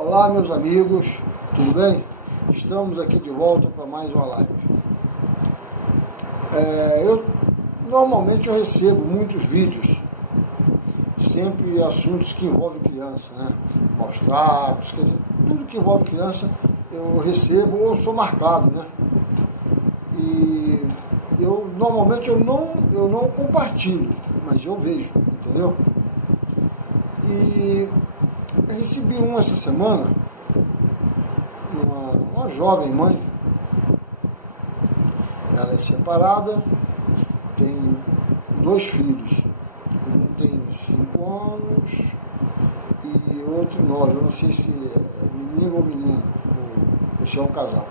Olá, meus amigos, tudo bem? Estamos aqui de volta para mais uma live. Normalmente eu recebo muitos vídeos, sempre assuntos que envolvem criança, né? Maus tratos, quer dizer, tudo que envolve criança eu recebo ou sou marcado, né? E normalmente eu não compartilho, mas eu vejo, entendeu? E eu recebi essa semana, uma jovem mãe, ela é separada, tem 2 filhos, um tem 5 anos e outro 9, eu não sei se é menino ou menina, ou se é um casal.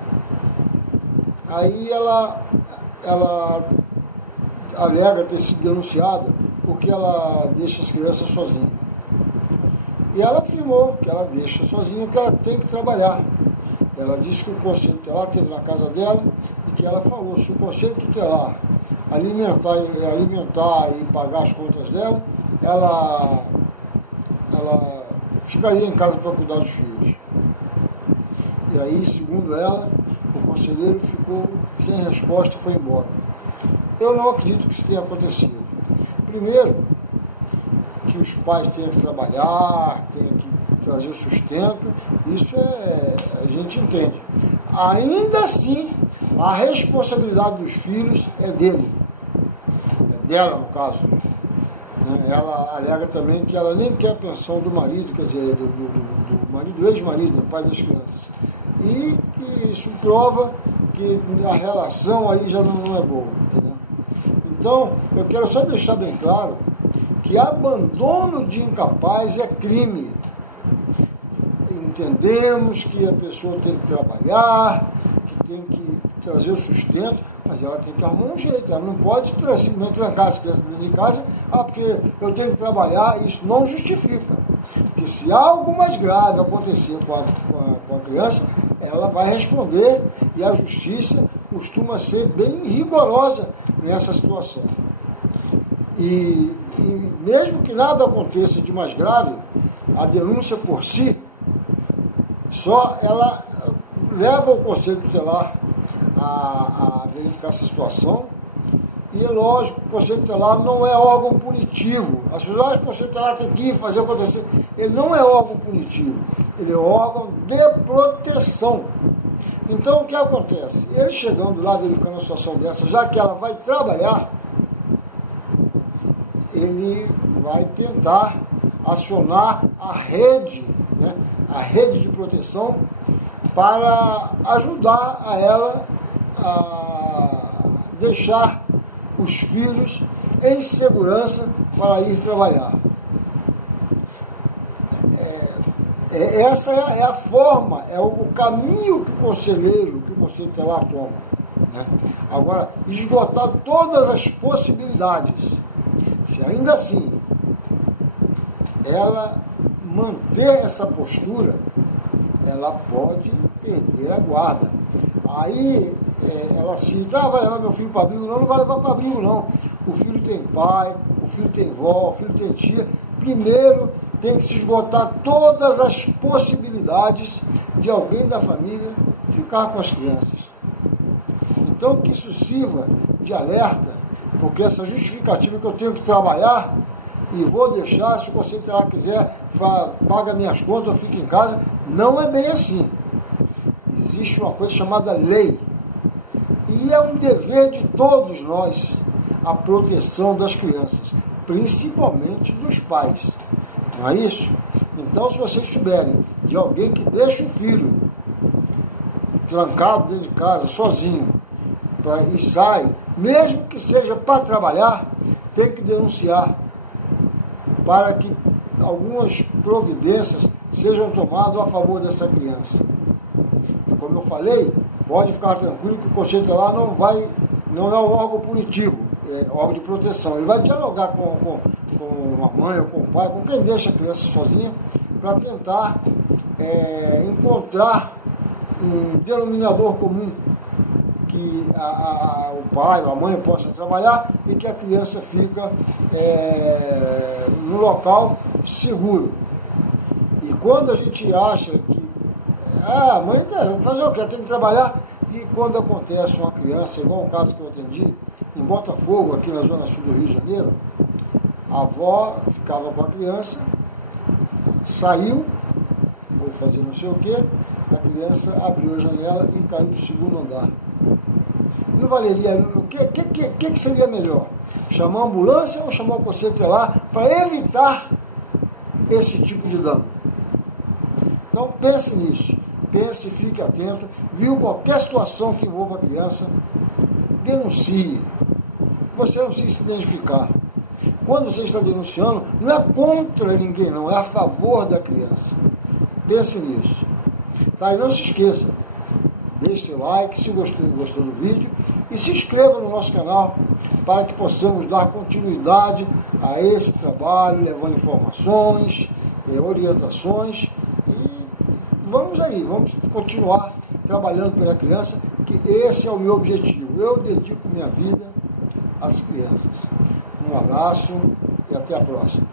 Aí ela alega ter sido denunciada porque ela deixa as crianças sozinhas. E ela afirmou que ela deixa sozinha porque ela tem que trabalhar. Ela disse que o conselho tutelar esteve na casa dela e que ela falou, se o conselho tutelar alimentar e pagar as contas dela, ela ficaria em casa para cuidar dos filhos. E aí, segundo ela, o conselheiro ficou sem resposta e foi embora. Eu não acredito que isso tenha acontecido. Primeiro, que os pais tenham que trabalhar, tenham que trazer o sustento, isso a gente entende. Ainda assim, a responsabilidade dos filhos é dele, é dela no caso. Ela alega também que ela nem quer a pensão do marido, quer dizer, do marido, do ex-marido, do pai das crianças. E que isso prova que a relação aí já não é boa, entendeu? Então, eu quero só deixar bem claro que abandono de incapaz é crime. Entendemos que a pessoa tem que trabalhar, que tem que trazer o sustento, mas ela tem que arrumar um jeito. Ela não pode simplesmente trancar as crianças dentro de casa, porque eu tenho que trabalhar, isso não justifica. Porque se algo mais grave acontecer com a criança, ela vai responder, e a justiça costuma ser bem rigorosa nessa situação. E mesmo que nada aconteça de mais grave, a denúncia por si, só ela leva o conselho tutelar a verificar essa situação. E lógico, o conselho tutelar não é órgão punitivo. As pessoas acham que o conselho tutelar tem que ir fazer acontecer. Ele não é órgão punitivo, ele é órgão de proteção. Então o que acontece? Ele chegando lá, verificando a situação dessa, já que ela vai trabalhar, ele vai tentar acionar a rede, né, a rede de proteção, para ajudar a ela a deixar os filhos em segurança para ir trabalhar. Essa é a forma, é o caminho que o conselho tutelar toma, né? Agora, esgotar todas as possibilidades. Se ainda assim ela manter essa postura, ela pode perder a guarda. Aí ela cita, vai levar meu filho para abrigo? Não vai levar para abrigo não. O filho tem pai, o filho tem vó, o filho tem tia. Primeiro tem que se esgotar todas as possibilidades de alguém da família ficar com as crianças. Então que isso sirva de alerta, porque essa justificativa que eu tenho que trabalhar e vou deixar, se o conselho tutelar quiser, paga minhas contas, eu fico em casa, não é bem assim. Existe uma coisa chamada lei, e é um dever de todos nós a proteção das crianças, principalmente dos pais, não é isso? Então, se vocês souberem de alguém que deixa o filho trancado dentro de casa, sozinho, e sai, mesmo que seja para trabalhar, tem que denunciar, para que algumas providências sejam tomadas a favor dessa criança. Como eu falei, pode ficar tranquilo que o conselho tutelar não é um órgão punitivo, é órgão de proteção. Ele vai dialogar com a mãe ou com o pai, com quem deixa a criança sozinha, para tentar encontrar um denominador comum, que o pai ou a mãe possa trabalhar e que a criança fica no local seguro. E quando a gente acha que a mãe fazer o quê? Tem que trabalhar. E quando acontece uma criança, igual um caso que eu atendi, em Botafogo, aqui na zona sul do Rio de Janeiro, a avó ficava com a criança, saiu, vou fazer não sei o quê, a criança abriu a janela e caiu para o segundo andar. Não valeria, o que seria melhor? Chamar a ambulância ou chamar o conselho tutelar para evitar esse tipo de dano? Então pense nisso, pense, fique atento, viu qualquer situação que envolva a criança, denuncie. Você não precisa se identificar. Quando você está denunciando, não é contra ninguém, não, é a favor da criança. Pense nisso. Tá? E não se esqueça, deixe seu like se gostou do vídeo e se inscreva no nosso canal para que possamos dar continuidade a esse trabalho, levando informações, orientações e vamos continuar trabalhando pela criança, que esse é o meu objetivo. Eu dedico minha vida às crianças. Um abraço e até a próxima.